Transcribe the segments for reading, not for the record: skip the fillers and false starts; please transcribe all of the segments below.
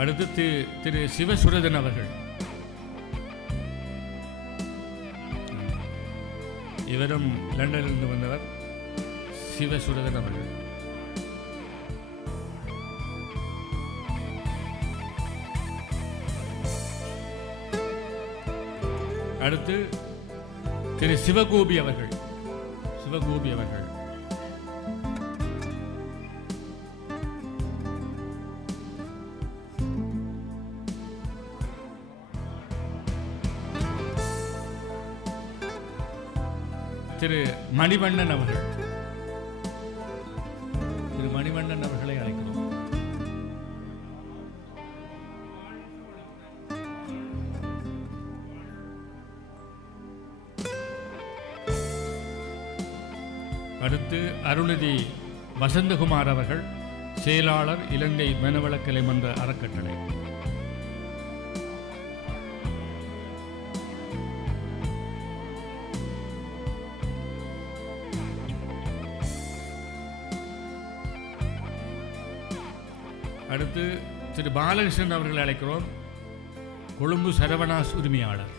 அடுத்து திரு சிவசுரதன் அவர்கள். இவரும் லண்டனிலிருந்து வந்தவர். சிவசுரதன் அவர்கள். அடுத்து திரு சிவகோபி அவர்கள். சிவகோபி அவர்கள். திரு மணிவண்ணன் அவர்கள். திரு மணிவண்ணன் அவர்களை அழைக்கிறோம். அடுத்து அருள்நிதி வசந்தகுமார் அவர்கள், செயலாளர், இலங்கை மனவளக்கலை மன்ற அறக்கட்டளை. அடுத்து திரு பாலகிருஷ்ணன் அவர்களை அழைக்கிறோம். கொழும்பு சரவணாஸ் உரிமையாளர்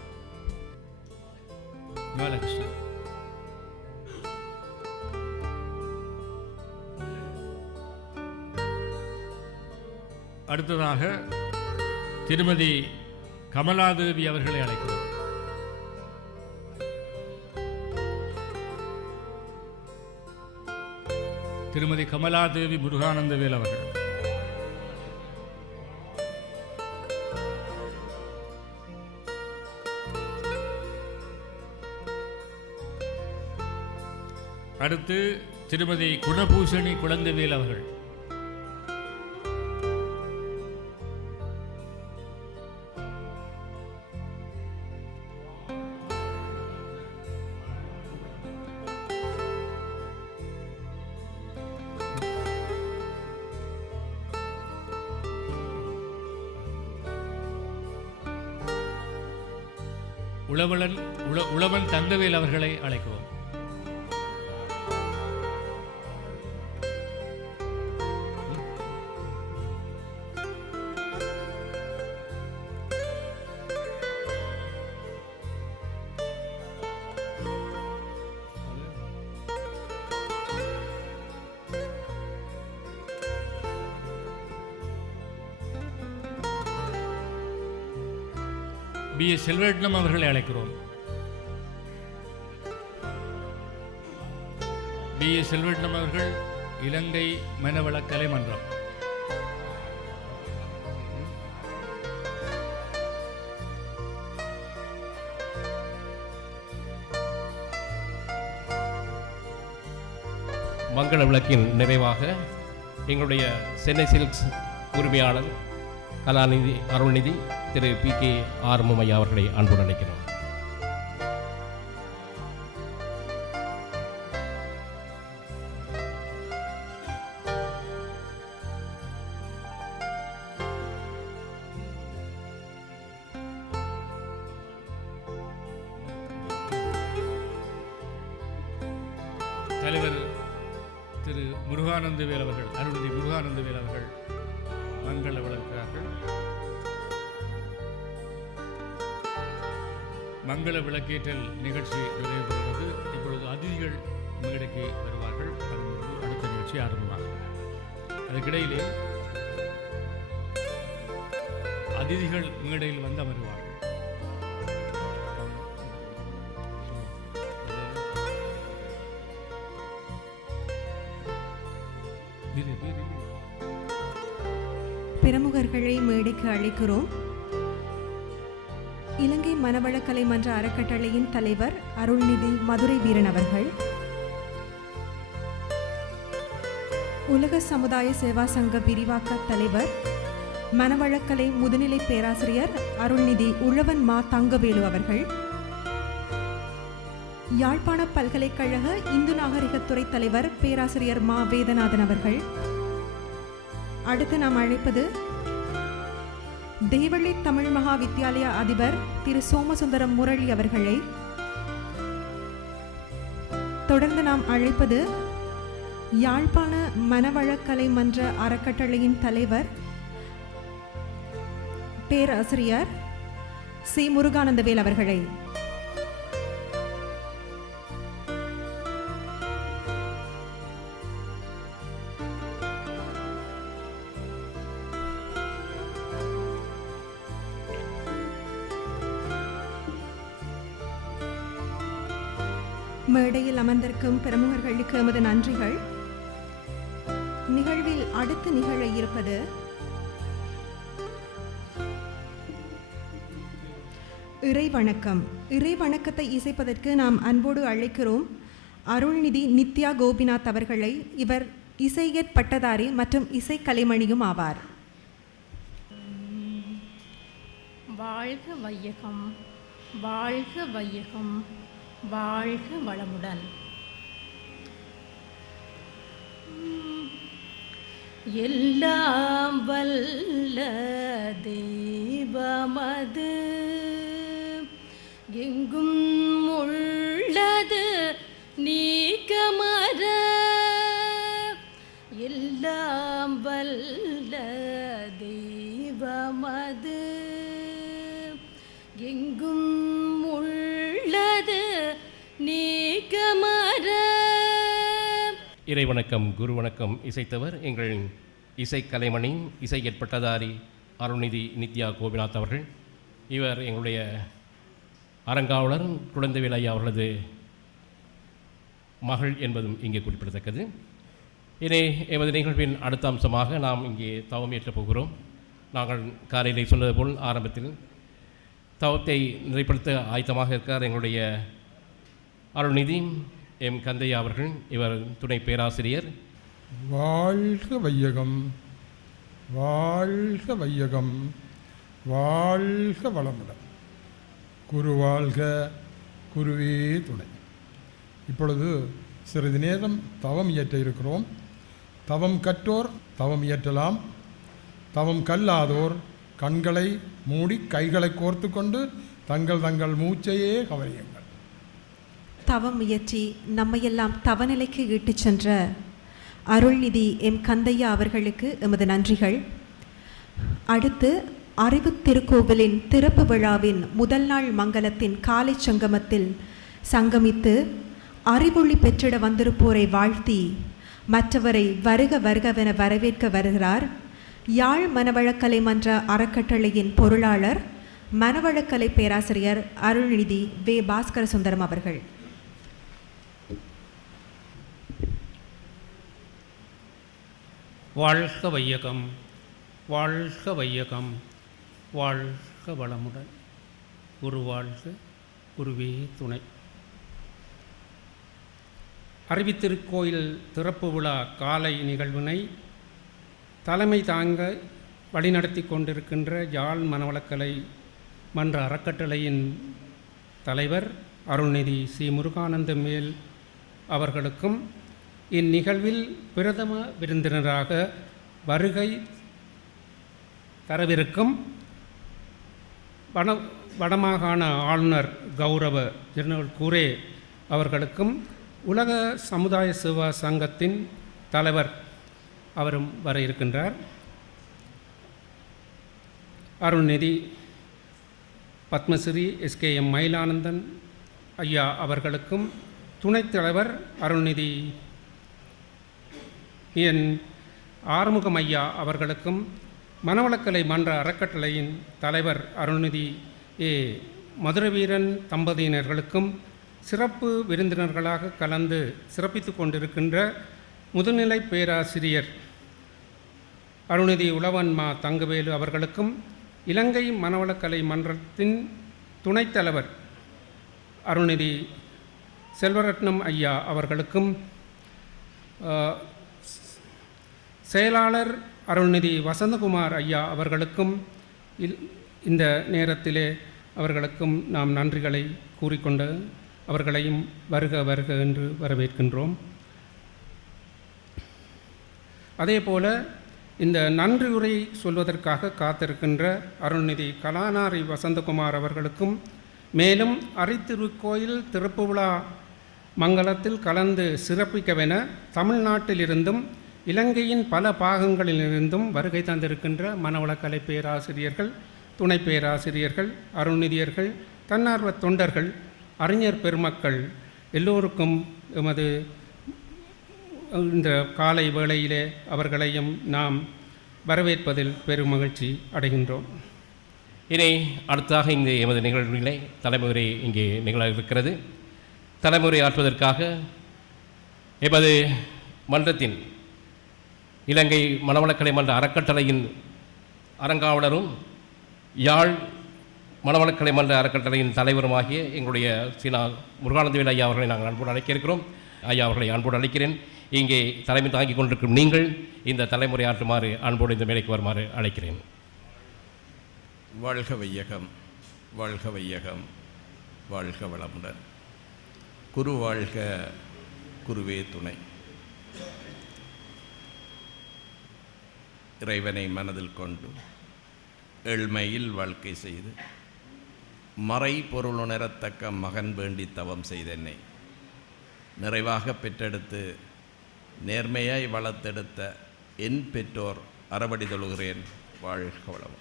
பாலகிருஷ்ணன். அடுத்ததாக திருமதி கமலாதேவி அவர்களை அழைக்கிறோம். திருமதி கமலாதேவி முருகானந்தவேல் அவர்கள். அடுத்து திருமதி குணபூஷணி குழந்தைவேல் அவர்கள். உழவன் தங்கவேல் அவர்களை அழைக்கிறோம். பி. செல்வரட்னம் அவர்களை அழைக்கிறோம். பி. செல்வரட்னம் அவர்கள், இலங்கை மனவளக்கலை மன்றம். மங்கள விளக்கின் நிறைவாக எங்களுடைய சென்னை சில்க்ஸ் உரிமையாளர் கலாநிதி அருள்நிதி திரு PK ஆறுமுகம் ஐயா அவர்களை அன்புடன் அழைக்கிறோம். தலைவர் திரு முருகானந்தவேல் அவர்கள், அருள்நிதி முருகானந்தவேல் அவர்கள் மங்கள விளக்கிறார்கள். மங்கள விளக்கேற்றல் நிகழ்ச்சி நிறைவேறுகிறது. இப்பொழுது அதிதிகள் மேடைக்கு வருவார்கள். அடுத்த நிகழ்ச்சி ஆரம்பமாகும். அதுக்கிடையிலே அதிதிகள் மேடையில் வந்து அமருவார்கள். பிரமுகர்களை மேடைக்கு அழைக்கிறோம். இலங்கை மனவளக்கலை மன்ற அறக்கட்டளையின் தலைவர் அருள்நிதி மதுரை வீரன் அவர்கள், உலக சமுதாய சேவா சங்க விரிவாக்க தலைவர் மனவளக்கலை முதுநிலை பேராசிரியர் அருள்நிதி உழவன் மா தங்கவேலு அவர்கள், யாழ்ப்பாண பல்கலைக்கழக இந்து நாகரிகத்துறை தலைவர் பேராசிரியர் மா வேதநாதன் அவர்கள். அடுத்து நாம் அழைப்பது தேவள்ளி தமிழ் மகா வித்தியாலய அதிபர் திரு சோமசுந்தரம் முரளி அவர்களை. தொடர்ந்து நாம் அழைப்பது யாழ்ப்பாண மனவளக்கலை மன்ற அறக்கட்டளையின் தலைவர் பேராசிரியர் சி முருகானந்தவேல் அவர்களை, மேடையில் அமர்ந்திருக்கும் பிரமுகர்களுக்கு எமது நன்றிகள். நிகழ்வில் அடுத்து நிகழ இருப்பது இறைவணக்கம். இறைவணக்கத்தை இசைப்பதற்கு நாம் அன்போடு அழைக்கிறோம் அருள்நிதி நித்யா கோபிநாத் அவர்களை. இவர் இசையற் பட்டதாரி மற்றும் இசை கலைமணியும் ஆவார். வாழ்க வையகம், வாழ்க வையகம், வாழ்க வளமுடன். எல்லாம் வல்ல தெய்வமது எங்கும் உள்ளது நீக்கமர. எல்லாம் வல்ல தெய்வமது எங்கும் உள்ளது நீக்கமர. இறைவணக்கம், குரு வணக்கம் இசைத்தவர் எங்கள் இசை கலைமணி, இசையற் பட்டதாரி அருள்நிதி நித்யா கோபிநாத் அவர்கள். இவர் எங்களுடைய அரங்காவலர் குழந்தைவேல் ஐயா அவர்களது மகள் என்பதும் இங்கே குறிப்பிடத்தக்கது. இதை எமது நிகழ்வின் அடுத்த அம்சமாக நாம் இங்கே தவம் ஏற்றப் போகிறோம். நாங்கள் காலையிலே சொன்னது போல் ஆரம்பத்தில் தவத்தை நிறைப்படுத்த ஆயத்தமாக இருக்கிறார் எங்களுடைய அருள்நிதி எம் கந்தையா அவர்கள். இவர் துணை பேராசிரியர். வாழ்க வையகம், வாழ்க வையகம், வாழ்க வளமுடன். குரு வாழ்க, குருவே துணை. இப்பொழுது சிறிது நேரம் தவம் இயற்ற இருக்கிறோம். தவம் கற்றோர் தவம் இயற்றலாம். தவம் கல்லாதோர் கண்களை மூடி கைகளை கோர்த்து கொண்டு தங்கள் தங்கள் மூச்சையே கவனியுங்கள். தவம் இயற்றி நம்மையெல்லாம் தவநிலைக்கு இட்டுச் சென்ற அருள்நிதி எம் கந்தையா அவர்களுக்கு எமது நன்றிகள். அடுத்து அறிவு திருக்கோவிலின் திறப்பு விழாவின் முதல் நாள் மங்கலத்தின் காலை சங்கமத்தில் சங்கமித்து அறிவொளி பெற்றிட வந்திருப்போரை வாழ்த்தி மற்றவரை வருக வருகவென வரவேற்க வருகிறார் யாழ் மனவளக்கலை மன்ற அறக்கட்டளையின் பொருளாளர், மனவளக்கலை பேராசிரியர் அருள்நிதி வே பாஸ்கர சுந்தரம் அவர்கள். வாழ்க வையகம், வாழ்க வையகம், வாழ்க வளமுடன். குரு வாழ்க, குருவே துணை. அறிவித்திருக்கோயில் திறப்பு விழா காலை நிகழ்வினை தலைமை தாங்க வழிநடத்தி கொண்டிருக்கின்ற யாழ் மனவளக்கலை மன்ற அறக்கட்டளையின் தலைவர் அருள்நிதி சி முருகானந்தவேல் அவர்களுக்கும் இந்நிகழ்வில் பிரதம விருந்தினராக வருகை தரவிருக்கும் வடமாகாண ஆளுநர் கௌரவ ஜெனரல் கூரே அவர்களுக்கும் உலக சமுதாய சேவா சங்கத்தின் தலைவர் அவரும் வர இருக்கின்றார் அருள்நிதி பத்மஸ்ரீ எஸ்கேஎம் மயிலானந்தன் ஐயா அவர்களுக்கும் துணைத் தலைவர் அருள்நிதி என் ஆறுமுகம் ஐயா அவர்களுக்கும் மனவளக்கலை மன்ற அறக்கட்டளையின் தலைவர் அருள்நிதி ஏ மதுரவீரன் தம்பதியினர்களுக்கும் சிறப்பு விருந்தினர்களாக கலந்து சிறப்பித்து கொண்டிருக்கின்ற முதுநிலை பேராசிரியர் அருள்நிதி உழவன் மா தங்கவேலு அவர்களுக்கும் இலங்கை மனவளக்கலை மன்றத்தின் துணைத் தலைவர் அருள்நிதி செல்வரட்னம் ஐயா அவர்களுக்கும் செயலாளர் அருள்நிதி வசந்தகுமார் ஐயா அவர்களுக்கும் இந்த நேரத்திலே அவர்களுக்கும் நாம் நன்றிகளை கூறிக்கொண்டு அவர்களையும் வருக வருக என்று வரவேற்கின்றோம். அதேபோல இந்த நன்றியுரை சொல்வதற்காக காத்திருக்கின்ற அருள்நிதி கலாநாரி வசந்தகுமார் அவர்களுக்கும் மேலும் அரித்திருக்கோயில் திறப்பு விழா மங்கலத்தில் கலந்து சிறப்பிக்கவென தமிழ்நாட்டிலிருந்தும் இலங்கையின் பல பாகங்களிலிருந்தும் வருகை தந்திருக்கின்ற மனவளக்கலை பேராசிரியர்கள் துணை பேராசிரியர்கள், அருள்நிதியர்கள், தன்னார்வ தொண்டர்கள், அறிஞர் பெருமக்கள் எல்லோருக்கும் எமது இந்த காலை வேளையிலே அவர்களையும் நாம் வரவேற்பதில் பெரும் மகிழ்ச்சி அடைகின்றோம். இனி அடுத்ததாக இந்த எமது நிகழ்வுகளை தலைமுறை இங்கே நிகழ இருக்கிறது. தலைமுறை ஆற்றுவதற்காக எமது மன்றத்தின் இலங்கை மனவளக்கலை மன்ற அறக்கட்டளையின் அரங்காவலரும் யாழ் மனவளக்கலை மன்ற அறக்கட்டளையின் தலைவருமாகிய எங்களுடைய சீனா முருகானந்தவேல் ஐயா அவர்களை நாங்கள் அன்போடு அழைக்க இருக்கிறோம். ஐயா அவர்களை அன்போடு அழைக்கிறேன். இங்கே தலைமை தாங்கிக் கொண்டிருக்கும் நீங்கள் இந்த தலைமுறை ஆற்றுமாறு அன்போடு இந்த மேடைக்கு வருமாறு அழைக்கிறேன். வாழ்க வையகம், வாழ்க வையகம், வாழ்க வளமுடன். குரு வாழ்க, குருவே துணை. இறைவனை மனதில் கொண்டு ஏழ்மையில் வாழ்க்கை செய்து மறை பொருளுணரத்தக்க மகன் வேண்டி தவம் செய்தென்னை நிறைவாக பெற்றெடுத்து நேர்மையாய் வளர்த்தெடுத்த என் பெற்றோர் அறவடி தொழுகிறேன். வாழ்க வளம்.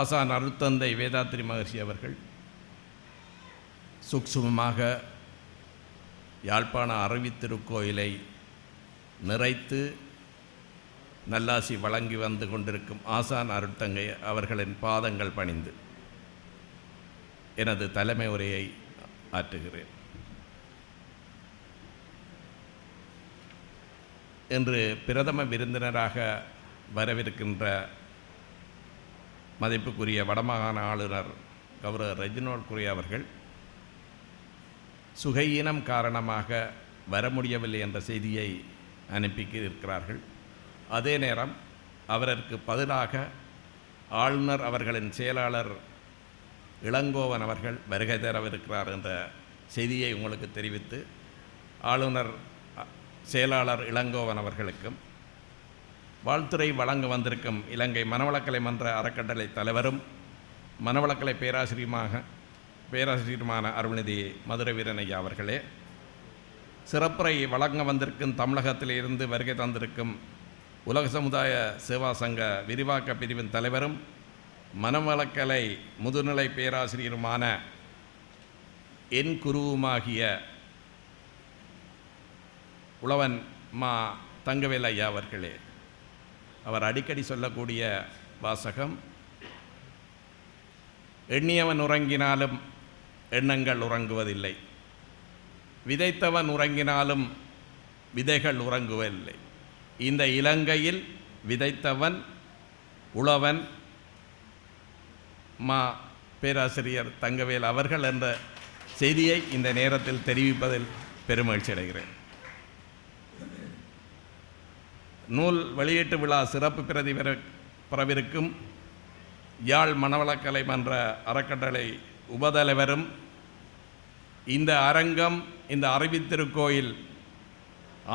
ஆசான் அருத்தந்தை வேதாத்திரி மகர்ஷி அவர்கள் சூக்சுமமாக யாழ்ப்பாண அறிவித்திருக்கோயிலை நிறைத்து நல்லாசி வழங்கி வந்து கொண்டிருக்கும் ஆசான் அருட்தங்கை அவர்களின் பாதங்கள் பணிந்து எனது தலைமை உரையை ஆற்றுகிறேன். இன்று பிரதம விருந்தினராக வரவிருக்கின்ற மதிப்புக்குரிய வடமாகாண ஆளுநர் கௌரவ ரெஜினோல்ட் குரியன் அவர்கள் சுகையினம் காரணமாக வர முடியவில்லை என்ற செய்தியை அனுப்பி இருக்கிறார்கள். அதே நேரம் அவருக்கு பதிலாக ஆளுநர் அவர்களின் செயலாளர் இளங்கோவன் அவர்கள் வருகை தரவிருக்கிறார் என்ற செய்தியை உங்களுக்கு தெரிவித்து ஆளுநர் செயலாளர் இளங்கோவன் அவர்களுக்கும் வாழ்த்துறை வழங்க வந்திருக்கும் இலங்கை மனவளக்கலை மன்ற அறக்கட்டளை தலைவரும் மனவளக்கலை பேராசிரியருமான அருள்நிதி மதுரை வீரன் ஐயா அவர்களே, சிறப்புரை வழங்க வந்திருக்கும் தமிழகத்திலிருந்து வருகை தந்திருக்கும் உலக சமுதாய சேவா சங்க விரிவாக்க பிரிவின் தலைவரும் மனவளக்கலை முதுநிலை பேராசிரியருமான என் குருவுமாகிய உழவன் மா தங்கவேல் ஐயா அவர்களே, அவர் அடிக்கடி சொல்லக்கூடிய வாசகம், எண்ணியவன் உறங்கினாலும் எண்ணங்கள் உறங்குவதில்லை, விதைத்தவன் உறங்கினாலும் விதைகள் உறங்குவதில்லை. இந்த இலங்கையில் விதைத்தவன் உழவன் மா பேராசிரியர் தங்கவேல் அவர்கள் என்ற செய்தியை இந்த நேரத்தில் தெரிவிப்பதில் பெருமகிழ்ச்சி அடைகிறேன். நூல் வெளியீட்டு விழா சிறப்பு பிரதி பெறவிருக்கும் யாழ் மனவளக்கலை மன்ற அறக்கட்டளை உபதலைவரும் இந்த அரங்கம் இந்த அறிவித்திருக்கோயில்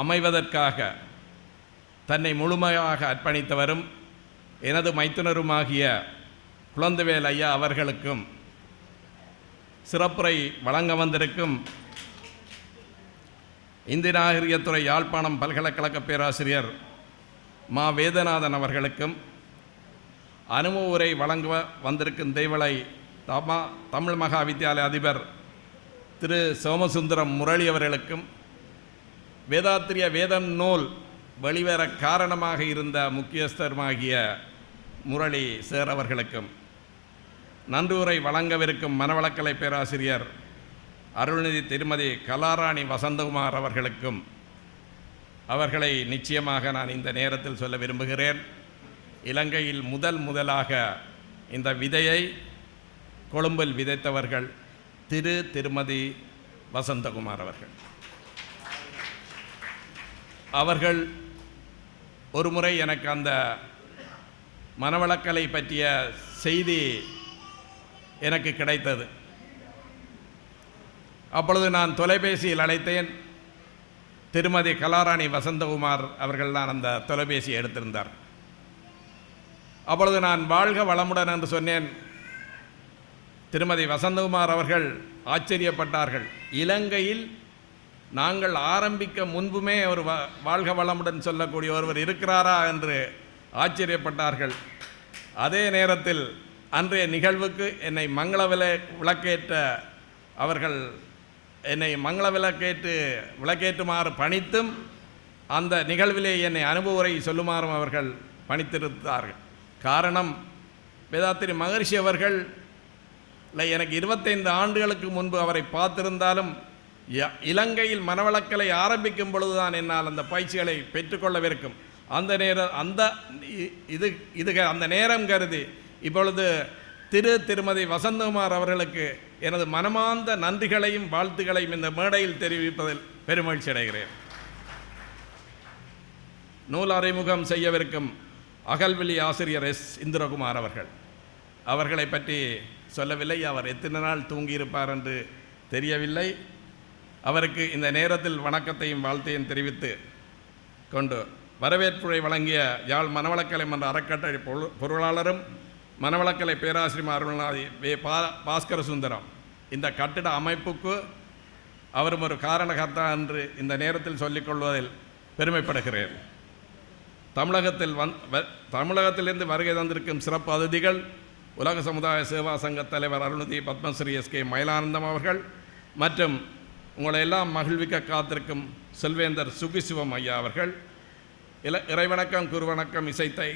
அமைவதற்காக தன்னை முழுமையாக அர்ப்பணித்தவரும் எனது மைத்துனருமாகிய குழந்தைவேல் ஐயா அவர்களுக்கும் சிறப்புரை வழங்க வந்திருக்கும் இந்திய நாகரிகத்துறை யாழ்ப்பாணம் பல்கலைக்கழக பேராசிரியர் மா வேதநாதன் அவர்களுக்கும் அனுபவ உரை வழங்க வந்திருக்கும் தேவளை தமிழ் மகா வித்தியாலய அதிபர் திரு சோமசுந்தரம் முரளி அவர்களுக்கும் வேதாத்திரிய வேதம் நூல் வெளிவர காரணமாக இருந்த முக்கியஸ்தருமாகிய முரளி சேர் அவர்களுக்கும் நன்றி உரை வழங்கவிருக்கும் மனவளக்கலை பேராசிரியர் அருள்நிதி திருமதி கலாராணி வசந்தகுமார் அவர்களுக்கும் அவர்களை நிச்சயமாக நான் இந்த நேரத்தில் சொல்ல விரும்புகிறேன். இலங்கையில் முதலாக இந்த விதையை கொழும்பில் விதைத்தவர்கள் திருமதி வசந்தகுமார் அவர்கள். அவர்கள் ஒரு முறை எனக்கு அந்த மனவளக்கலை பற்றிய செய்தி எனக்கு கிடைத்தது. அப்பொழுது நான் தொலைபேசியில் அழைத்தேன். திருமதி கலாராணி வசந்தகுமார் அவர்கள் தான் அந்த தொலைபேசியை எடுத்திருந்தார். அப்பொழுது நான் வாழ்க வளமுடன் என்று சொன்னேன். திருமதி வசந்தகுமார் அவர்கள் ஆச்சரியப்பட்டார்கள். இலங்கையில் நாங்கள் ஆரம்பிக்க முன்புமே ஒரு வாழ்க வளமுடன் சொல்லக்கூடிய ஒருவர் இருக்கிறாரா என்று ஆச்சரியப்பட்டார்கள். அதே நேரத்தில் அன்றைய நிகழ்வுக்கு என்னை மங்கள விளக்கேற்ற அவர்கள் என்னை மங்கள விளக்கேற்றுமாறு பணித்தும் அந்த நிகழ்விலே என்னை அனுபவரை சொல்லுமாறும் அவர்கள் பணித்திருந்தார்கள். காரணம், வேதாத்திரி மகரிஷி அவர்கள் எனக்கு 25 ஆண்டுகளுக்கு முன்பு அவரை பார்த்திருந்தாலும் இலங்கையில் மனவளக்கலை ஆரம்பிக்கும் பொழுதுதான் என்னால் அந்த பயிற்சிகளை பெற்றுக்கொள்ளவிருக்கும். அந்த நேரம் அந்த நேரம் கருதி இப்பொழுது திருமதி வசந்தகுமார் அவர்களுக்கு எனது மனமார்ந்த நன்றிகளையும் வாழ்த்துக்களையும் இந்த மேடையில் தெரிவிப்பதில் பெருமகிழ்ச்சி அடைகிறேன். நூல் அறிமுகம் செய்யவிருக்கும் அகல்விழி ஆசிரியர் எஸ். இந்திரகுமார் அவர்களை பற்றி சொல்லவில்லை. அவர் எத்தனை நாள் தூங்கியிருப்பார் என்று தெரியவில்லை. அவருக்கு இந்த நேரத்தில் வணக்கத்தையும் வாழ்த்தையும் தெரிவித்து கொண்டு வரவேற்புரை வழங்கிய யாழ் மனவளக்கலை மன்ற அறக்கட்டளை பொருளாளரும் மனவளக்கலை பேராசிரியர் அருள்நாதி வே. பாஸ்கர சுந்தரம் இந்த கட்டிட அமைப்புக்கு அவரும் ஒரு காரணகர்த்தா என்று இந்த நேரத்தில் சொல்லிக்கொள்வதில் பெருமைப்படுகிறேன். தமிழகத்திலிருந்து வருகை தந்திருக்கும் சிறப்பு அதிதிகள் உலக சமுதாய சேவா சங்க தலைவர் அருள்நிதி பத்மஸ்ரீ எஸ். கே. மயிலானந்தம் அவர்கள் மற்றும் உங்களை எல்லாம் மகிழ்விக்க காத்திருக்கும் செல்வேந்தர் சுகிசிவம் ஐயா அவர்கள், இறைவணக்கம் குருவணக்கம்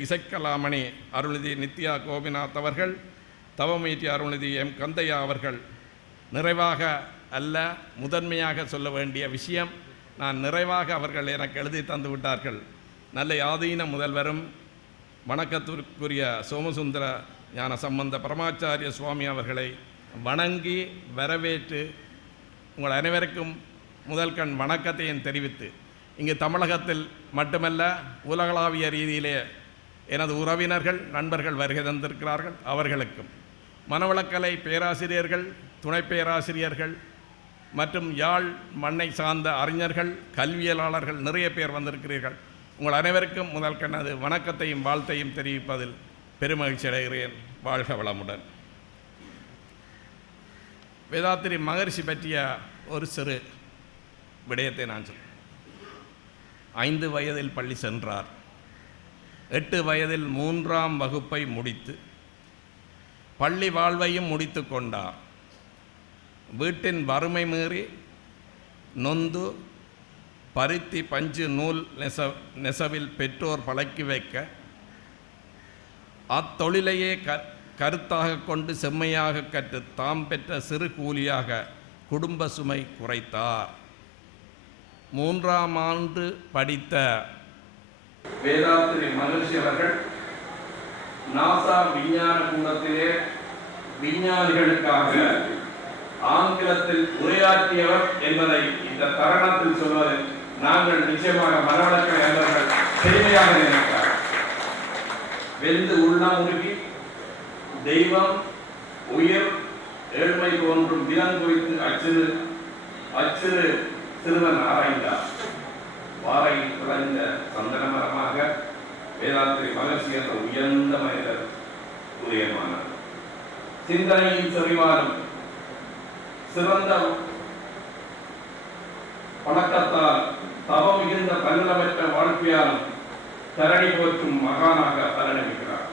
இசைக்கலாமணி அருள்நிதி நித்யா கோபிநாத் அவர்கள், தவமீட்டி அருள்நிதி எம். கந்தையா அவர்கள், நிறைவாக அல்ல முதன்மையாக சொல்ல வேண்டிய விஷயம், நான் நிறைவாக அவர்கள் எனக்கு எழுதி தந்து விட்டார்கள். நல்ல ஆதீன முதல்வரும் வணக்கத்திற்குரிய சோமசுந்தர ஞான சம்பந்த பரமாச்சாரிய சுவாமி அவர்களை வணங்கி வரவேற்று உங்கள் அனைவருக்கும் முதல் கண் வணக்கத்தையும் தெரிவித்து, இங்கு தமிழகத்தில் மட்டுமல்ல உலகளாவிய ரீதியிலே எனது உறவினர்கள் நண்பர்கள் வருகை தந்திருக்கிறார்கள். அவர்களுக்கும் மனவளக்கலை பேராசிரியர்கள், துணை பேராசிரியர்கள் மற்றும் யாழ் மண்ணை சார்ந்த அறிஞர்கள், கல்வியலாளர்கள் நிறைய பேர் வந்திருக்கிறீர்கள். உங்கள் அனைவருக்கும் முதல் கண்ணது வணக்கத்தையும் வாழ்த்தையும் தெரிவிப்பதில் பெருமகிழ்ச்சி அடைகிறேன். வாழ்க வளமுடன். வேதாத்திரி மகரிஷி பற்றிய ஒரு சிறு விடயத்தை நான் சொல்கிறேன். 5 வயதில் பள்ளி சென்றார். 8 வயதில் 3ஆம் வகுப்பை முடித்து பள்ளி வாழ்வையும் முடித்து கொண்டார். வீட்டின் வறுமை மீறி நொந்து பருத்தி பஞ்சு நூல் நெசவில் பெற்றோர் பழக்கி வைக்க அத்தொழிலையே கருத்தாக கொண்டு செம்மையாக கற்று தாம் பெற்ற சிறு கூலியாக குடும்ப சுமை குறைத்தார். 3ஆம் ஆண்டு படித்த வேதாத்திரி மகரிஷி அவர்கள் நாசா விஞ்ஞான கூடத்திலே விஞ்ஞானிகளுக்காக ஆங்கிலத்தில் உரையாற்றியவர் என்பதை இந்த தருணத்தில் சொல்வதில் நாங்கள் நிச்சயமாக மனவளக்கலை என்பவர்கள் பெருமையாக நினைத்தார். வெந்து உள்ளமுருகி தெய்வம் உயிர் ஏழ்மை தோன்றும் தினம் குறித்து அச்சிறு சிறுவன் ஆராய்ந்தார். வாரையில் குறைந்த சந்தன மரமாக வேதாத்திரி மகரிஷி என்ற உயர்ந்த மனிதர் உதயமானார். சிந்தனையின் செறிவாரும் சிறந்த பழக்கத்தால் தவம் மிகுந்த பல்லவற்ற வாழ்க்கையால் தரணி போற்றும் மகானாக பலனளிக்கிறார்.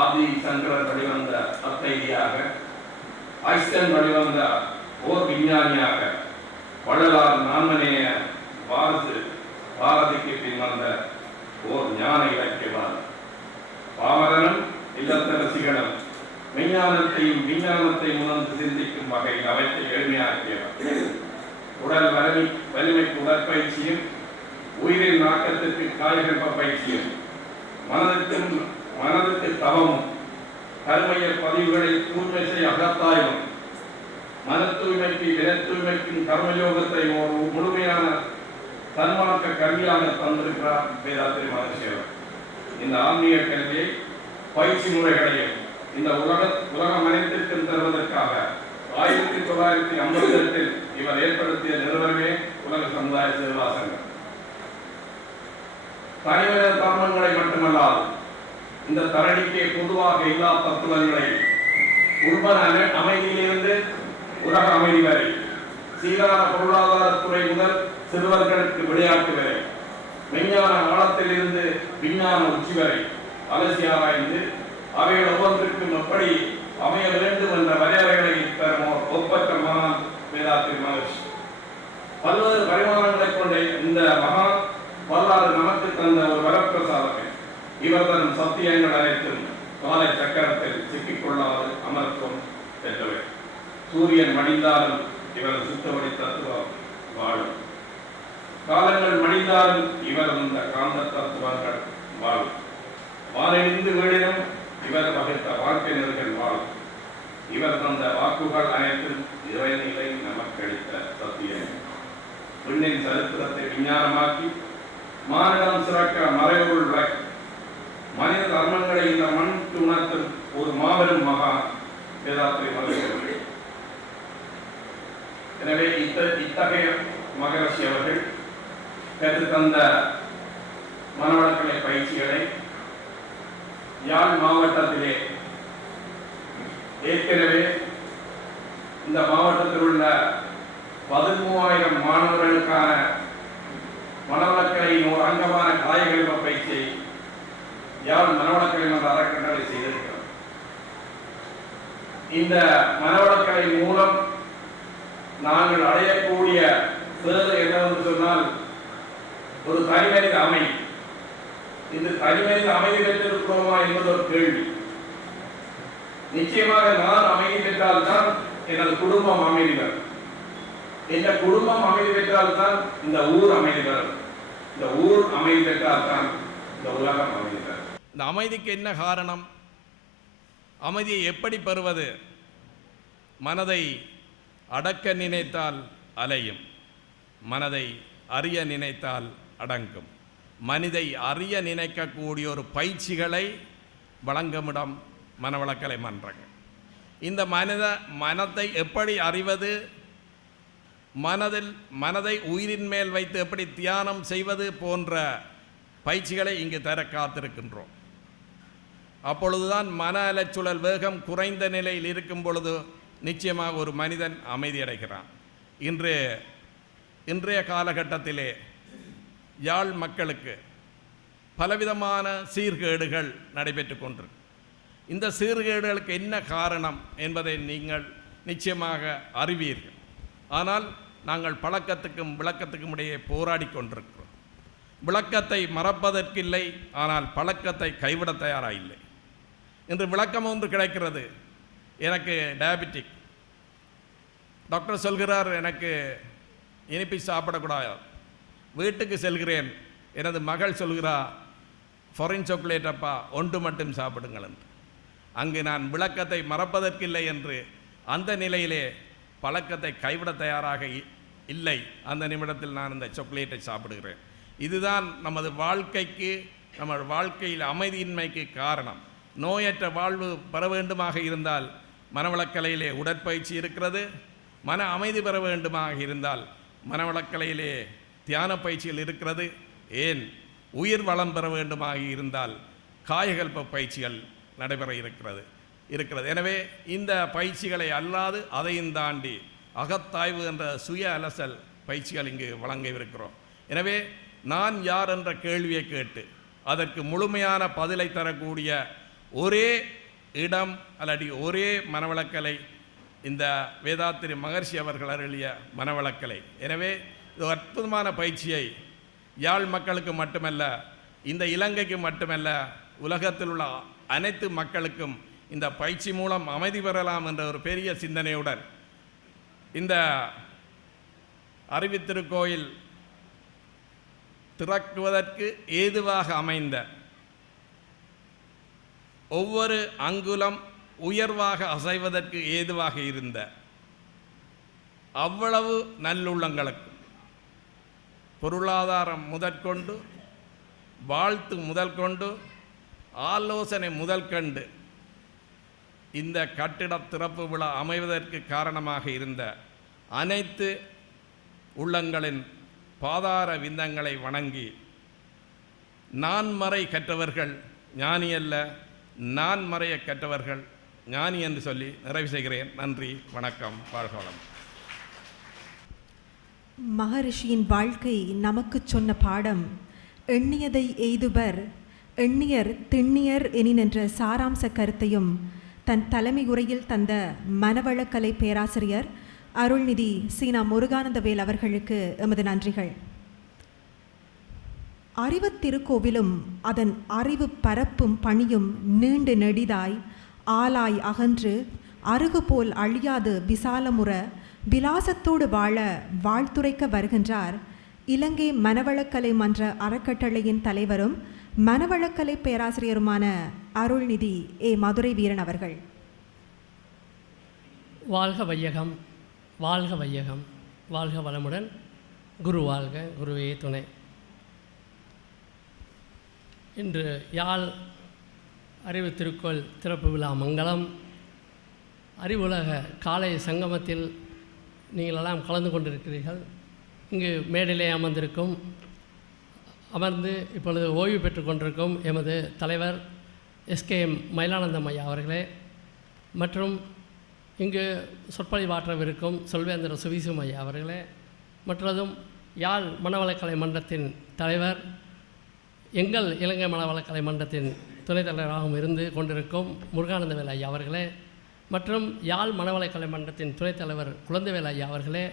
ஆதி சங்கரர் வழிவந்த அத்தைதியாக, ஐஸ்டன் வழிவந்த ஓர் விஞ்ஞானியாக, வள்ளலார் நான்மனேய பாரதிக்கு பின் வந்த ஓர் ஞான இலக்கியவான். பாமரனும் இல்லத்தரசிகளும் விஞ்ஞானத்தையும் விஞ்ஞானத்தை உணர்ந்து சிந்திக்கும் வகையில் அவற்றை எளிமையாக்கியவர். உடல் வலிமைக்கு உடற்பயிற்சியும், உயிரின் நாக்கத்திற்கு காயகல்ப பயிற்சியும், மனதுக்கு தவமும், கருமைய பதிவுகளை தூய்மை செய்ய அகத்தாயும், மன தூய்மைக்கு வின தூய்மைக்கும் கர்மயோகத்தை ஒரு முழுமையான தன்மார்க்க கல்வியாக தந்திருக்கிறார் வேதாத்திரி மகரிஷி. இந்த ஆன்மீக கல்வியை பயிற்சி முறைகளையும் இந்த உலகம் அனைத்திற்கும் தருவதற்காக 1958 இவர் ஏற்படுத்திய நிறுவனமே உலக சமுதாய சேவா சங்கம். தனிமனித தர்மங்களை மட்டுமல்லாது இந்த தரணிக்கு பொதுவாக எல்லா தத்துவங்களை உர்பன் அமைதியிலிருந்து உலக அமைதி வரை, சீரான பொருளாதாரத்துறை முதல் சிறுவர்களுக்கு விளையாட்டு வரை, விஞ்ஞான ஆழத்திலிருந்து விஞ்ஞான உச்சி வரை அலசி ஆராய்ந்து அவைகள் ஒவ்வொன்றிற்கும் எப்படி அமைய வேண்டும் என்ற வரையறைகளை தரும் ஒப்பற்ற மகான் வேதாத்ரி மகர்ஷி. பல்வேறு பரிமாணங்களை கொண்ட இந்த மகான் வரலாறு நமக்கு தந்த ஒரு வரப்பிரசாதமே. இவர் தன் சத்தியங்கள் அனைத்தும் காலை சக்கரத்தில் சிக்கிக்கொள்ளாது அமர்த்துவம் பெற்றவை. சூரியன் மடிந்தாலும் இவரது சுத்தவழி தத்துவம் வாழும். காலங்கள் மடிந்தாலும் இவர் இந்த காந்த தத்துவங்கள் வாழும். வானிலிருந்து வீடினும் இவர் வகுத்த வாழ்க்கை நெருகள் வாழும். இவர் தந்த வாக்குகள் அனைத்தும் இறைநிலை நமக்கு அளித்த சத்தியம். விண்ணின் சரித்திரத்தை விஞ்ஞானமாக்கி மாநிலம் சிறக்க மறைவுள் மனித தர்மங்களை இந்த மண்ணுக்கு உணர்த்தும் ஒரு மாபெரும் மகான் வேதாத்ரி மகரிஷி. எனவே இத்தகைய மகரிஷி அவர்கள் கற்றுத்தந்த மனவளக்கலை பயிற்சிகளை யாழ் மாவட்டத்திலே ஏற்கனவே இந்த மாவட்டத்தில் உள்ள 13,000 மாணவர்களுக்கான மனவளக்கலையின் ஒரு அங்கமான கலைகல்வ பயிற்சியை யாழ் மனவளக்கலை என்ற அறக்கட்டளை செய்திருக்கிறோம். இந்த மனவளக்கலை மூலம் நாங்கள் அடையக்கூடிய சேவை என்னவென்று சொன்னால் ஒரு தனிமனித அமைதி. இந்த தனிமனித அமைதி பெற்றிருக்கிறோமா என்பது ஒரு கேள்வி. நிச்சயமாக நான் அமைதி பெற்றால்தான் எனது குடும்பம் அமைதி பெறும். இந்த குடும்பம் அமைதி பெற்றால்தான் இந்த ஊர் அமைதி பெறும். இந்த ஊர் அமைதி பெற்றால்தான் இந்த உலகம் அமைதி பெறும். இந்த அமைதிக்கு என்ன காரணம்? அமைதியை எப்படி பெறுவது? மனதை அடக்க நினைத்தால் அலையும், மனதை அறிய நினைத்தால் அடங்கும். மனிதை அறிய நினைக்கக்கூடிய ஒரு பயிற்சிகளை வழங்குமிடம் மனவளக்கலை மன்றங்கள். இந்த மனதை எப்படி அறிவது, மனதை உயிரின் மேல் வைத்து எப்படி தியானம் செய்வது போன்ற பயிற்சிகளை இங்கு தர காத்திருக்கின்றோம். அப்பொழுதுதான் மன அலைச்சூழல் வேகம் குறைந்த நிலையில் இருக்கும் பொழுது நிச்சயமாக ஒரு மனிதன் அமைதியடைகிறான். இன்றைய காலகட்டத்திலே யாழ் மக்களுக்கு பலவிதமான சீர்கேடுகள் நடைபெற்று கொண்டிருக்கு. இந்த சீர்கேடுகளுக்கு என்ன காரணம் என்பதை நீங்கள் நிச்சயமாக அறிவீர்கள். ஆனால் நாங்கள் பழக்கத்துக்கும் விளக்கத்துக்கும் இடையே போராடி கொண்டிருக்கிறோம். விளக்கத்தை மறப்பதற்கில்லை, ஆனால் பழக்கத்தை கைவிட தயாராக இல்லை. இன்று விளக்கம் ஒன்று கிடைக்கிறது. எனக்கு டயபெட்டிக், டாக்டர் சொல்கிறார் எனக்கு இனிப்பி சாப்பிடக்கூடாது. வீட்டுக்கு செல்கிறேன், எனது மகள் சொல்கிறா ஃபாரின் சாக்லேட் அப்பா ஒன்று மட்டும் சாப்பிடுங்கள் என்று. அங்கு நான் விளக்கத்தை மறப்பதற்கில்லை என்று அந்த நிலையிலே பழக்கத்தை கைவிட தயாராக இல்லை. அந்த நிமிடத்தில் நான் இந்த சாக்லேட்டை சாப்பிடுகிறேன். இதுதான் நமது வாழ்க்கைக்கு, நம்ம வாழ்க்கையில் அமைதியின்மைக்கு காரணம். நோயற்ற வாழ்வு பெற வேண்டுமாக இருந்தால் மனவளக்கலையிலே உடற்பயிற்சி இருக்கிறது. மன அமைதி பெற வேண்டுமாக இருந்தால் மனவளக்கலையிலே தியான பயிற்சிகள் இருக்கிறது. ஏன் உயிர் வளம் பெற வேண்டுமாக இருந்தால் காயகல்ப பயிற்சிகள் நடைபெற இருக்கிறது. எனவே இந்த பயிற்சிகளை அல்லாது அதையும் தாண்டி அகத்தாய்வு என்ற சுய அலசல் பயிற்சிகள் இங்கு வழங்கவிருக்கிறோம். எனவே நான் யார் என்ற கேள்வியை கேட்டு அதற்கு முழுமையான பதிலை தரக்கூடிய ஒரே இடம் அல்லது ஒரே மனவளக்கலை இந்த வேதாத்ரி மகர்ஷி அவர்கள் அருளிய மனவளக்கலை. எனவே இது அற்புதமான பயிற்சியை யாழ் மக்களுக்கு மட்டுமல்ல, இந்த இலங்கைக்கு மட்டுமல்ல, உலகத்தில் உள்ள அனைத்து மக்களுக்கும் இந்த பயிற்சி மூலம் அமைதி பெறலாம் என்ற ஒரு பெரிய சிந்தனையுடன் இந்த அறிவித்திருக்கோயில் திறக்குவதற்கு ஏதுவாக அமைந்த ஒவ்வொரு அங்குலம் உயர்வாக அசைவதற்கு ஏதுவாக இருந்த அவ்வளவு நல்லுள்ளங்களுக்கு பொருளாதாரம் முதற்கொண்டு, வாழ்த்து முதல் கொண்டு, ஆலோசனை முதல் கண்டு இந்த கட்டிட திறப்பு விழா அமைவதற்கு காரணமாக இருந்த அனைத்து உள்ளங்களின் பாதார விந்தங்களை வணங்கி, நான் மறை கற்றவர்கள் ஞானி அல்ல, நான் மறைய கற்றவர்கள் ஞானி என்று சொல்லி நிறைவு செய்கிறேன். நன்றி, வணக்கம், வாழ்க வளம். மகரிஷியின் வாழ்க்கை நமக்கு சொன்ன பாடம் எண்ணியதை எய்துவர் எண்ணியர் திண்ணியர் எனினென்ற சாராம்ச கருத்தையும் தன் தலைமை உரையில் தந்த மனவளக்கலை பேராசிரியர் அருள்நிதி சீனா முருகானந்தவேல் அவர்களுக்கு எமது நன்றிகள். அறிவுத் திருக்கோவிலும் அதன் அறிவு பரப்பும் பணியும் நீண்டு நெடிதாய் ஆலாய் அகன்று அருகுபோல் அழியாது விசாலமுற விலாசத்தோடு வாழ வாழ்த்துரைக்க வருகின்றார் இலங்கை மனவளக்கலை மன்ற அறக்கட்டளையின் தலைவரும் மனவளக்கலை பேராசிரியருமான அருள்நிதி மதுரை வீரன் அவர்கள். வாழ்க வையகம், வாழ்க வையகம், வாழ்க வளமுடன். குரு வாழ்க, குருவே துணை. இன்று யாழ் அறிவு திருக்கோள் திறப்பு விழா மங்களம். அறிவுலக காலை சங்கமத்தில் நீங்களெல்லாம் கலந்து கொண்டிருக்கிறீர்கள். இங்கு மேடையிலே அமர்ந்து இப்பொழுது ஓய்வு பெற்று கொண்டிருக்கும் எமது தலைவர் SKM மயிலானந்தம் ஐயா அவர்களே, மற்றும் இங்கு சொற்பொழிவாற்றவிருக்கும் சொல்வேந்திர சுவிசும் ஐயா அவர்களே, மற்றதும் யாழ் மனவளக்கலை மன்றத்தின் தலைவர், எங்கள் இலங்கை மனவளக்கலை மன்றத்தின் துணைத் தலைவராகவும் இருந்து கொண்டிருக்கும் முருகானந்தவேல் ஐயா அவர்களே, மற்றும் யாழ் மனவளக்கலை மன்றத்தின் துணைத் தலைவர் குழந்தைவேல் ஐயா அவர்களே,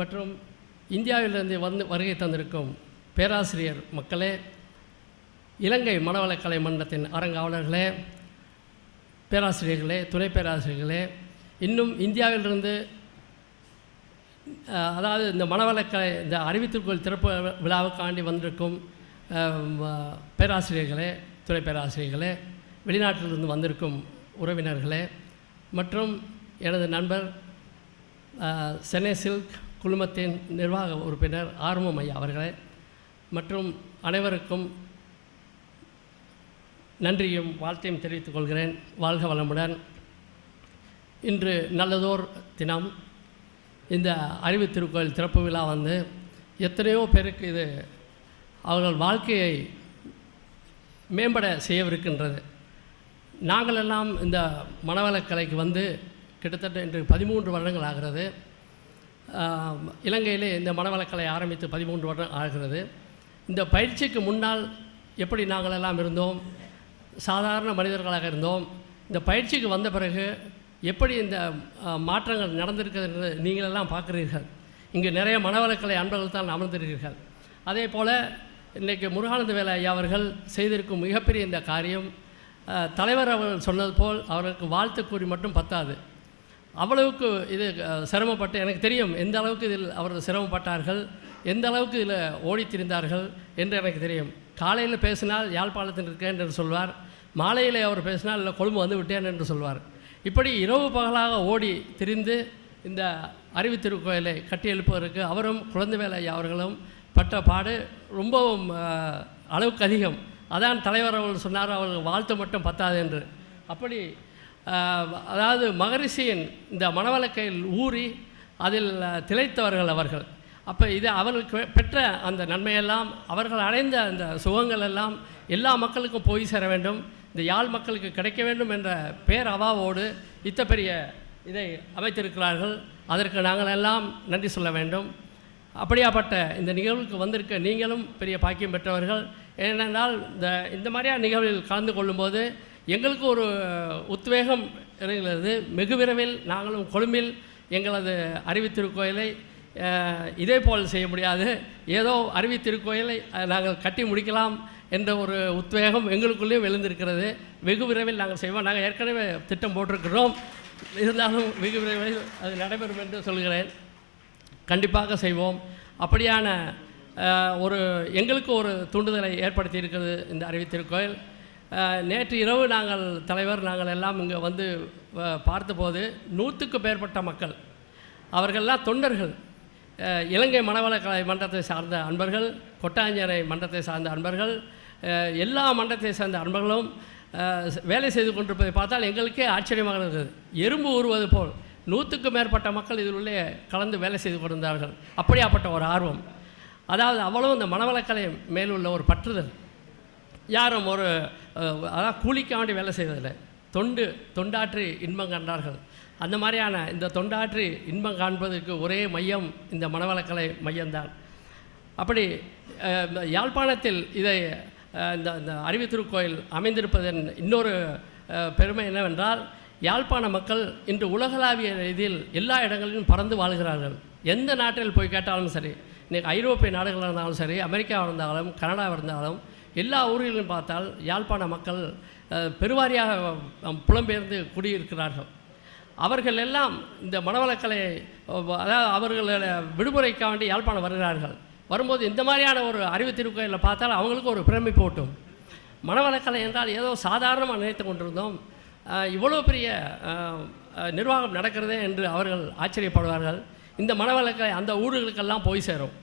மற்றும் இந்தியாவிலிருந்து வருகை தந்திருக்கும் பேராசிரியர் மக்களே, இலங்கை மனவளக்கலை மன்றத்தின் அறங்காவலர்களே, பேராசிரியர்களே, துணை பேராசிரியர்களே, இன்னும் இந்தியாவிலிருந்து அதாவது இந்த மனவளக்கலை இந்த அறிவித்திருக்கோள் திறப்பு விழாவுக்காண்டி வந்திருக்கும் பேராசிரியர்களே, துணை பேராசிரியர்களே, வெளிநாட்டிலிருந்து வந்திருக்கும் உறவினர்களே, மற்றும் எனது நண்பர் சென்னை சில்க் குழுமத்தின் நிர்வாக உறுப்பினர் ஆர்வம் ஐயா அவர்களே, மற்றும் அனைவருக்கும் நன்றியும் வாழ்த்தையும் தெரிவித்துக் கொள்கிறேன். வாழ்க வளமுடன். இன்று நல்லதோர் தினம். இந்த அறிவு திருக்கோயில் திறப்பு விழா எத்தனையோ பேருக்கு இது அவர்கள் வாழ்க்கையை மேம்பட செய்யவிருக்கின்றது. நாங்களெல்லாம் இந்த மனவளக்கலைக்கு கிட்டத்தட்ட இன்று 13 வருடங்கள் ஆகிறது. இலங்கையிலே இந்த மனவளக்கலை ஆரம்பித்து 13 வருடம் ஆகிறது. இந்த பயிற்சிக்கு முன்னால் எப்படி நாங்களெல்லாம் இருந்தோம், சாதாரண மனிதர்களாக இருந்தோம். இந்த பயிற்சிக்கு வந்த பிறகு எப்படி இந்த மாற்றங்கள் நடந்திருக்கிறது நீங்களெல்லாம் பார்க்குறீர்கள். இங்கு நிறைய மனவளக்கலை அன்பர்கள் தான் அமர்ந்திருக்கிறீர்கள். அதே போல் இன்றைக்கு முருகானந்தவேல் ஐயா அவர்கள் செய்திருக்கும் மிகப்பெரிய இந்த காரியம், தலைவர் அவர்கள் சொன்னது போல் அவர்களுக்கு வாழ்த்து கூறி மட்டும் பத்தாது. அவ்வளவுக்கு இது சிரமப்பட்டு, எனக்கு தெரியும் எந்த அளவுக்கு இதில் அவர்கள் சிரமப்பட்டார்கள், எந்த அளவுக்கு இதில் ஓடி திரிந்தார்கள் என்று எனக்கு தெரியும். காலையில் பேசினால் யாழ்ப்பாணத்தில் இருக்கேன் என்று சொல்வார், மாலையில் அவர் பேசினால் இல்லை கொழும்பு வந்து விட்டேன் என்று சொல்வார். இப்படி இரவு பகலாக ஓடி திரிந்து இந்த அறிவு திருக்கோயிலை கட்டி எழுப்பதற்கு அவரும் குழந்தைவேல் ஐயா அவர்களும் பட்ட பாடு ரொம்பவும் அளவுக்கு அதிகம். அதான் தலைவர் அவர்கள் சொன்னார், அவர்கள் வாழ்த்து மட்டும் பத்தாது என்று. அப்படி அதாவது மகரிஷியின் இந்த மனவளக்கையில் ஊறி அதில் திளைத்தவர்கள் அவர்கள். அப்போ இது அவர்களுக்கு பெற்ற அந்த நன்மையெல்லாம், அவர்கள் அடைந்த அந்த சுகங்கள் எல்லாம் எல்லா மக்களுக்கும் போய் சேர வேண்டும், இந்த யாழ் மக்களுக்கு கிடைக்க வேண்டும் என்ற பேர் அவாவோடு பெரிய இதை அமைத்திருக்கிறார்கள். அதற்கு நாங்கள் எல்லாம் நன்றி சொல்ல வேண்டும். அப்படியாப்பட்ட இந்த நிகழ்வுக்கு வந்திருக்க நீங்களும் பெரிய பாக்கியம் பெற்றவர்கள். ஏனென்றால் இந்த மாதிரியான நிகழ்வில் கலந்து கொள்ளும்போது எங்களுக்கு ஒரு உத்வேகம் இருக்கிறது. வெகு விரைவில் நாங்களும் கொழும்பில் எங்களது அறிவித்திருக்கோயிலை இதே போல் செய்ய முடியாது, ஏதோ அறிவித்திருக்கோயிலை நாங்கள் கட்டி முடிக்கலாம் என்ற ஒரு உத்வேகம் எங்களுக்குள்ளேயும் எழுந்திருக்கிறது. வெகு விரைவில் நாங்கள் செய்வோம். நாங்கள் ஏற்கனவே திட்டம் போட்டிருக்கிறோம், இருந்தாலும் வெகு விரைவில் அது நடைபெறும் என்று சொல்கிறேன். கண்டிப்பாக செய்வோம். அப்படியான எங்களுக்கு ஒரு தூண்டுதலை ஏற்படுத்தி இருக்கிறது இந்த அறிவித்திருக்கோயில். நேற்று இரவு நாங்கள் எல்லாம் இங்கே பார்த்தபோது 100க்கு மேற்பட்ட மக்கள், அவர்களெல்லாம் தொண்டர்கள், இலங்கை மனவளக்கலை மன்றத்தை சார்ந்த அன்பர்கள், கொட்டாஞ்சேனை மன்றத்தை சார்ந்த அன்பர்கள், எல்லா மன்றத்தை சார்ந்த அன்பர்களும் வேலை செய்து கொண்டிருப்பதை பார்த்தால் எங்களுக்கே ஆச்சரியமாக இருக்கிறது. எறும்பு ஊறுவது போல் 100க்கு மேற்பட்ட மக்கள் இதில் உள்ளே கலந்து வேலை செய்து கொண்டிருந்தார்கள். அப்படியாப்பட்ட ஒரு ஆர்வம், அதாவது அவ்வளவு இந்த மனவளக்கலை மேலுள்ள ஒரு பற்றுதல். யாரும் அதாவது கூலிக்காண்டி வேலை செய்வதில்லை, தொண்டாற்றி இன்பம் கண்டார்கள். அந்த மாதிரியான இந்த தொண்டாற்றி இன்பம் காண்பதற்கு ஒரே மையம் இந்த மனவளக்கலை மையம்தான். அப்படி யாழ்ப்பாணத்தில் இதை இந்த அருவி திருக்கோயில் அமைந்திருப்பதன் இன்னொரு பெருமை என்னவென்றால், யாழ்ப்பாண மக்கள் இன்று உலகளாவிய ரீதியில் எல்லா இடங்களிலும் பறந்து வாழ்கிறார்கள். எந்த நாட்டில் போய் கேட்டாலும் சரி, இன்றைக்கி ஐரோப்பிய நாடுகளாக இருந்தாலும் சரி, அமெரிக்காவாக இருந்தாலும் கனடாவாக இருந்தாலும் எல்லா ஊர்களிலும் பார்த்தால் யாழ்ப்பாண மக்கள் பெருவாரியாக புலம்பெயர்ந்து குடியிருக்கிறார்கள். அவர்கள் எல்லாம் இந்த மனவளக்கலை, அதாவது அவர்கள் விடுமுறைக்காக வேண்டி யாழ்ப்பாணம் வருகிறார்கள். வரும்போது இந்த மாதிரியான ஒரு அருவி திருக்கோயிலில் பார்த்தால் அவங்களுக்கு ஒரு பிரமை போட்டும். மனவளக்கலை என்றால் ஏதோ சாதாரணமாக நினைத்து கொண்டிருந்தோம், இவ்வளோ பெரிய நிர்வாகம் நடக்கிறதே என்று அவர்கள் ஆச்சரியப்படுவார்கள். இந்த மனவளக்கலை அந்த ஊர்களுக்கெல்லாம் போய் சேரும்.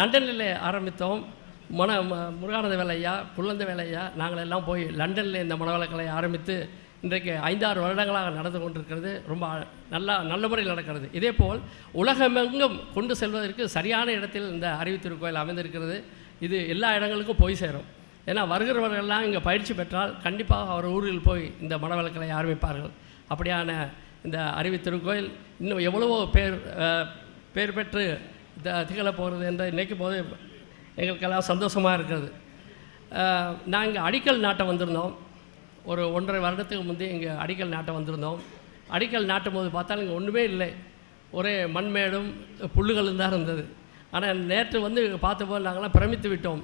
லண்டனில் ஆரம்பித்தோம். முருகானந்த வேலையா, குள்ளந்த வேலையா, நாங்கள் எல்லாம் போய் லண்டனில் இந்த மனவளக்கலை ஆரம்பித்து இன்றைக்கு 5-6 வருடங்களாக நடந்து கொண்டிருக்கிறது. ரொம்ப நல்ல முறையில் நடக்கிறது. இதேபோல் உலகமெங்கும் கொண்டு செல்வதற்கு சரியான இடத்தில் இந்த அருவி திருக்கோயில் அமைந்திருக்கிறது. இது எல்லா இடங்களுக்கும் போய் சேரும். ஏன்னா வருகிறவர்கள்லாம் இங்கே பயிற்சி பெற்றால் கண்டிப்பாக அவர் ஊரில் போய் இந்த மனவளக்கலை ஆரம்பிப்பார்கள். அப்படியான இந்த அருவி திருக்கோயில் இன்னும் எவ்வளவோ பேர் பெற்று திகழப் போகிறது என்று நினைக்கும் போது எங்களுக்கெல்லாம் சந்தோஷமாக இருக்கிறது. நான் இங்கே அடிக்கல் நாட்ட வந்திருந்தோம். ஒரு 1.5 வருடத்துக்கு முந்தைய இங்கே அடிக்கல் நாட்ட வந்திருந்தோம். அடிக்கல் நாட்டும் போது பார்த்தாலும் இங்கே ஒன்றுமே இல்லை, ஒரே மண்மேடும் புல்லுகளும் தான் இருந்தது. ஆனால் நேற்று வந்து பார்த்தபோது நாங்களாம் பிரமித்து விட்டோம்.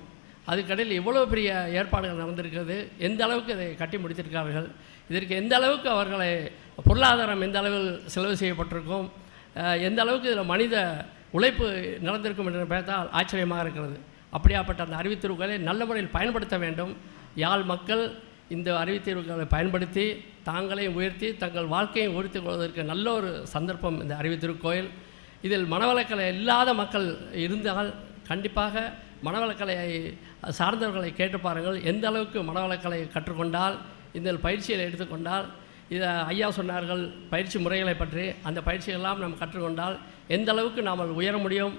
அதுக்கடையில் எவ்வளோ பெரிய ஏற்பாடுகள் நடந்திருக்கிறது, எந்த அளவுக்கு இதை கட்டி முடித்திருக்கார்கள், இதற்கு எந்த அளவுக்கு அவர்களை பொருளாதாரம் எந்த அளவில் செலவு செய்யப்பட்டிருக்கும், எந்த அளவுக்கு இதில் மனித உழைப்பு நடந்திருக்கும் என்று பார்த்தால் ஆச்சரியமாக இருக்கிறது. அப்படியாப்பட்ட அந்த அருவி திருக்கோயிலை நல்ல முறையில் பயன்படுத்த வேண்டும். யாழ் மக்கள் இந்த அருவி திருக்கோயிலை பயன்படுத்தி தாங்களையும் உயர்த்தி தங்கள் வாழ்க்கையை உயர்த்தி கொள்வதற்கு நல்ல ஒரு சந்தர்ப்பம் இந்த அருவி திருக்கோயில். இதில் மனவளக்கலை இல்லாத மக்கள் இருந்தால் கண்டிப்பாக மனவளக்கலையை சார்ந்தவர்களை கேட்டு பாருங்கள். எந்த அளவுக்கு மனவளக்கலை கற்றுக்கொண்டால், இந்த பயிற்சியை எடுத்துக்கொண்டால், இதை ஐயா சொன்னார்கள் பயிற்சி முறைகளை பற்றி, அந்த பயிற்சியெல்லாம் நாம் கற்றுக்கொண்டால் எந்த அளவுக்கு நாம் உயர முடியும்